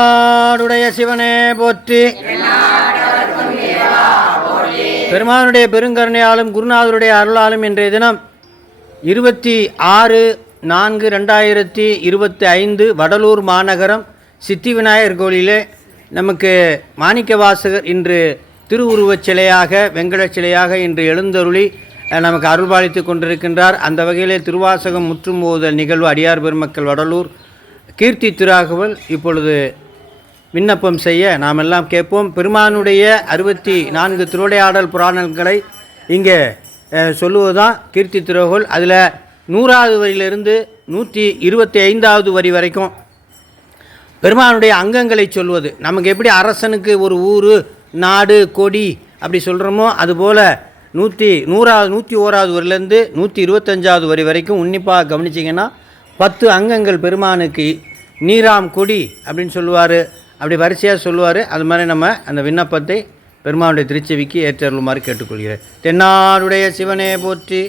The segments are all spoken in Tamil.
நாடுடைய சிவனே போற்றி. பெருமானுடைய பெருங்கருணையாலும் குருநாதருடைய அருளாலும் இன்றைய தினம் இருபத்தி ஆறு நான்கு ரெண்டாயிரத்தி இருபத்தி ஐந்து வடலூர் மாநகரம் சித்தி விநாயகர் கோயிலிலே நமக்கு மாணிக்க வாசகர் இன்று திருவுருவச் சிலையாக வெங்கடச் சிலையாக இன்று எழுந்தருளி நமக்கு அருள்பாலித்து கொண்டிருக்கின்றார். அந்த வகையிலே திருவாசகம் முற்றும் போதல் நிகழ்வு அடியார் பெருமக்கள் வடலூர் கீர்த்தி திராகவல் இப்பொழுது விண்ணப்பம் செய்ய நாம் எல்லாம் கேட்போம். பெருமானுடைய அறுபத்தி நான்கு திருவிளையாடல் புராணங்களை இங்கே சொல்லுவதுதான் கீர்த்தி திருகோள் அதில் நூறாவது வரியிலிருந்து நூற்றி இருபத்தி ஐந்தாவது வரி வரைக்கும் பெருமானுடைய அங்கங்களை சொல்வது. நமக்கு எப்படி அரசனுக்கு ஒரு ஊர் நாடு கொடி அப்படி சொல்கிறோமோ அதுபோல் நூற்றி நூறாவது நூற்றி ஓராவது வரிலேருந்து நூற்றி இருபத்தஞ்சாவது வரி வரைக்கும் உன்னிப்பாக கவனிச்சிங்கன்னா பத்து அங்கங்கள் பெருமானுக்கு நீராம் கொடி அப்படின்னு சொல்லுவார். அப்படி வரிசையாக சொல்லுவார். அது மாதிரி நம்ம அந்த விண்ணப்பத்தை பெருமானுடைய திருச்செவிக்கு ஏற்றருளுமாறு கேட்டுக்கொள்கிறேன். தென்னாடுடைய சிவனே போற்றி.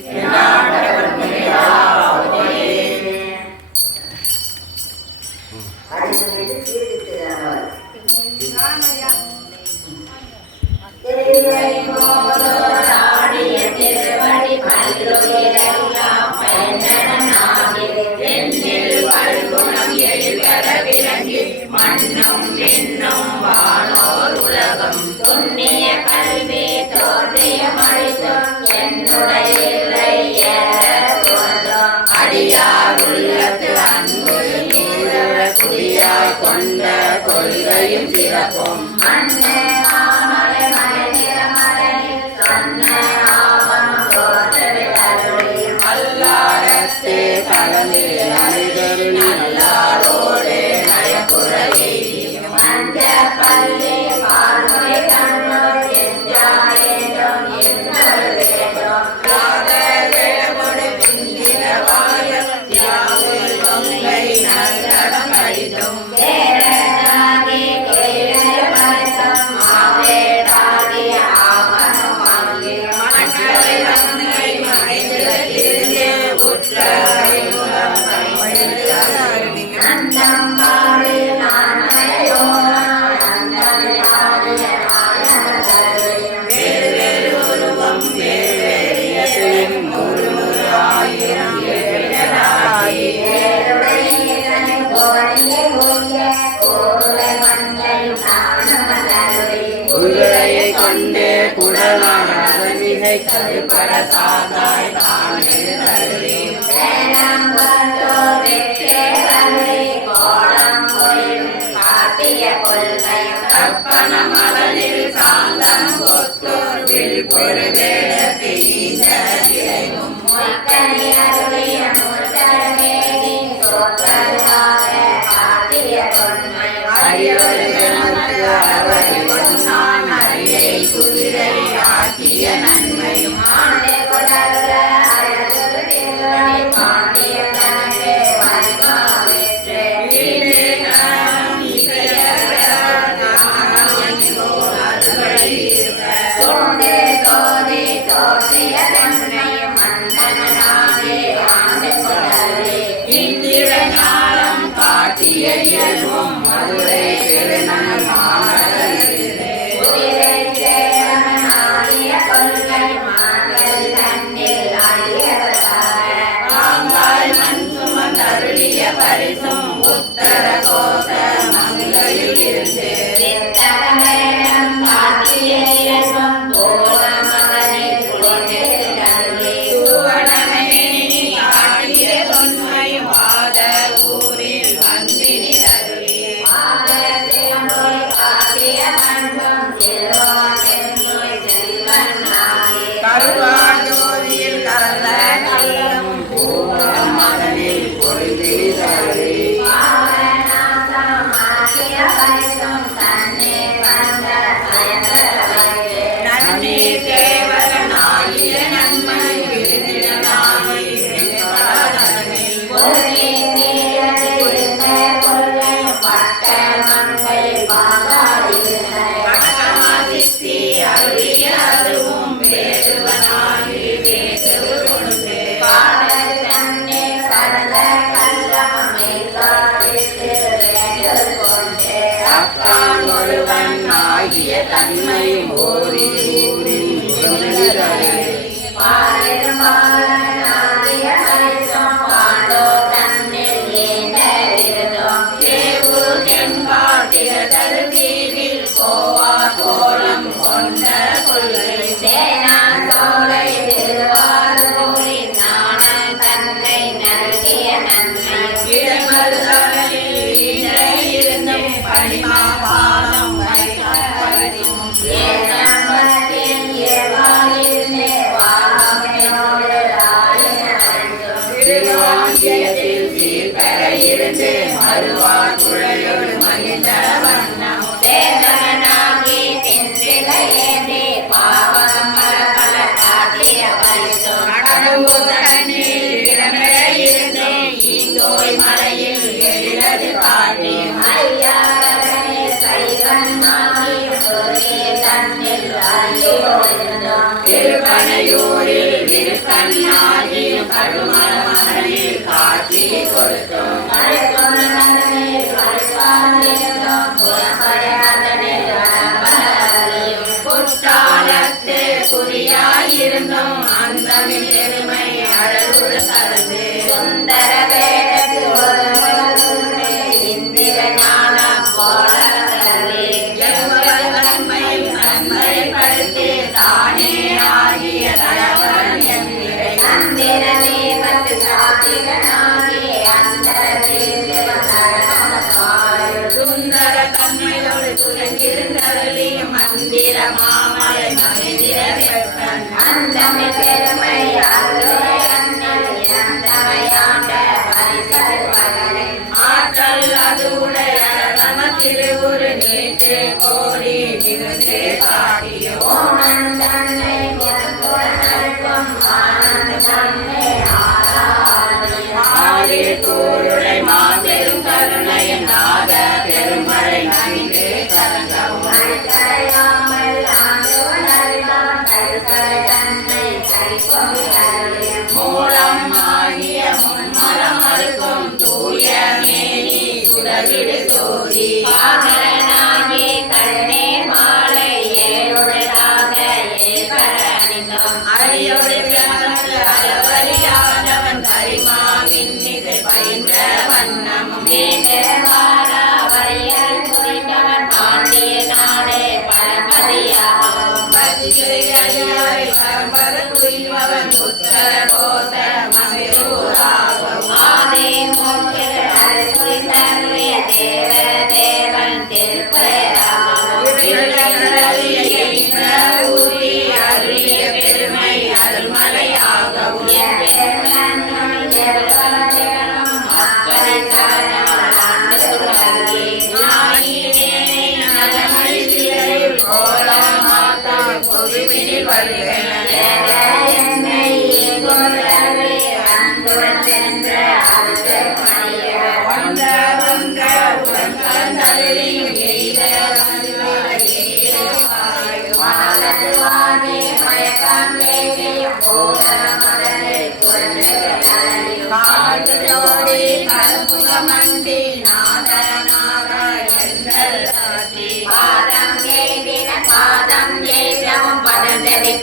para मा இருந்தும். அந்தமின் பெருமை அழகுள் கலந்து சுந்தர வேடத்து ஒரு முகத்துண்டு இந்திர ஞானம் போல கலந்து மந்திர மாமலை மந்திர அந்தமிழ் பெருமை அல்ல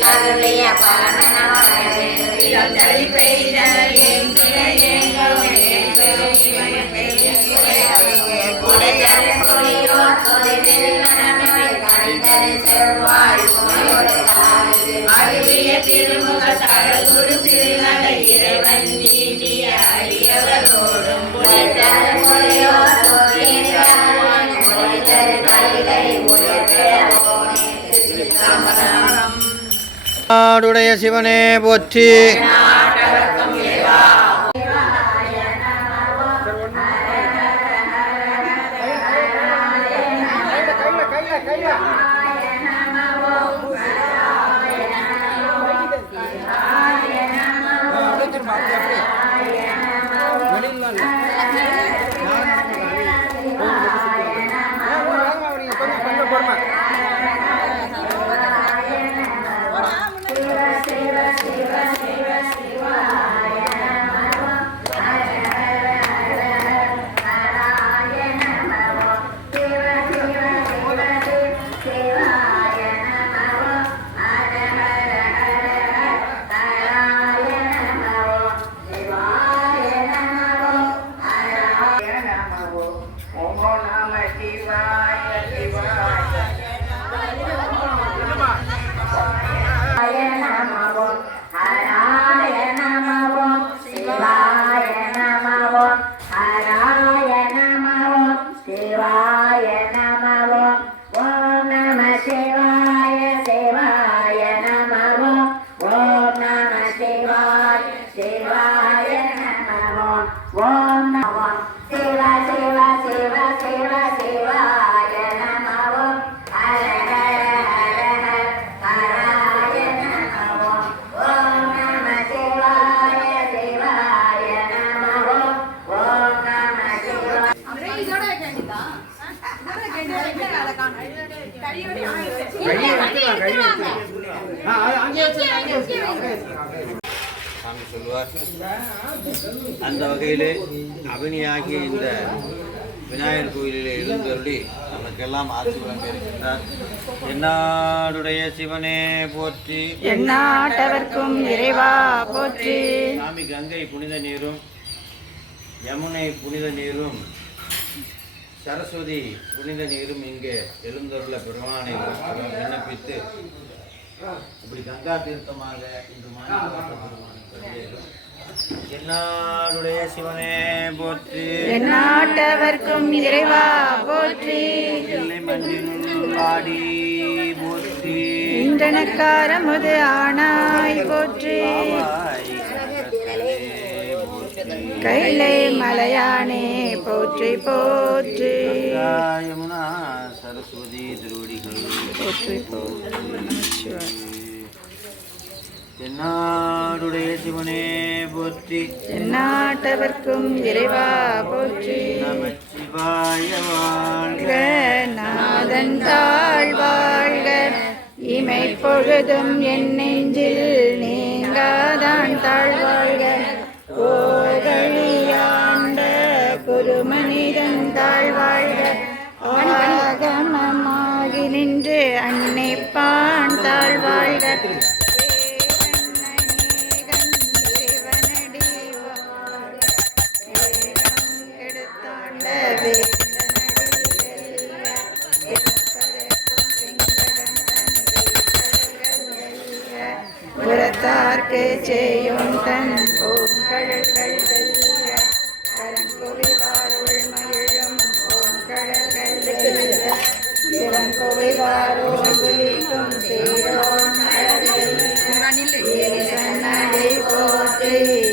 அருளிய திருமுக தரகுரு சிறுநகை இறைவன் நீட்டிய அரியவரோடும் புனிதர் மொழியோர் கோயில் உயர்த்த ஆடுடைய சிவனே போற்றி. சாமி சொல்லுவார் அந்த வகையிலே அபினியாகிய இந்த விநாயகர் கோயிலிலே எழுந்தருளி நமக்கெல்லாம் ஆட்சி வழங்கியிருக்கின்றார் என்னாடுடைய சிவனே போற்றி. எந்நாட்டவர்க்கும் இறைவா போற்றி. சாமி கங்கை புனித நீரும் யமுனை புனித நீரும் சரஸ்வதி புனித நீரும் இங்கே எழுந்தருள பெருமானை விண்ணப்பித்து இப்படி கங்கா தீர்த்தமாக இன்று. என்னாடுடைய சிவனே போற்றி. எந்நாட்டவர்க்கும் இறைவா போற்றி. எல்லை மண்ணின் வாடி போற்றி. இன்றனக்காரமுது ஆனாய் போற்றி. கைலை மலையானே போற்றி போற்றி. யமுனா சரஸ்வதி திருவடிகள். போற்றி போற்றி தென்னாடுடைய சிவனே போற்றி. எந்நாட்டவர்க்கும் இறைவா போற்றி. நமச்சிவாய வாழ்க. நாதன் தாழ் வாழ்க. இமை பொழுதும் என் நெஞ்சில் நீங்காதான் தாழ் வாழ்க. நின்று அன்னை தாழ் வாழ்க. புறத்தார்க்கு செய் சீரோன் சன்னடை போற்றி என்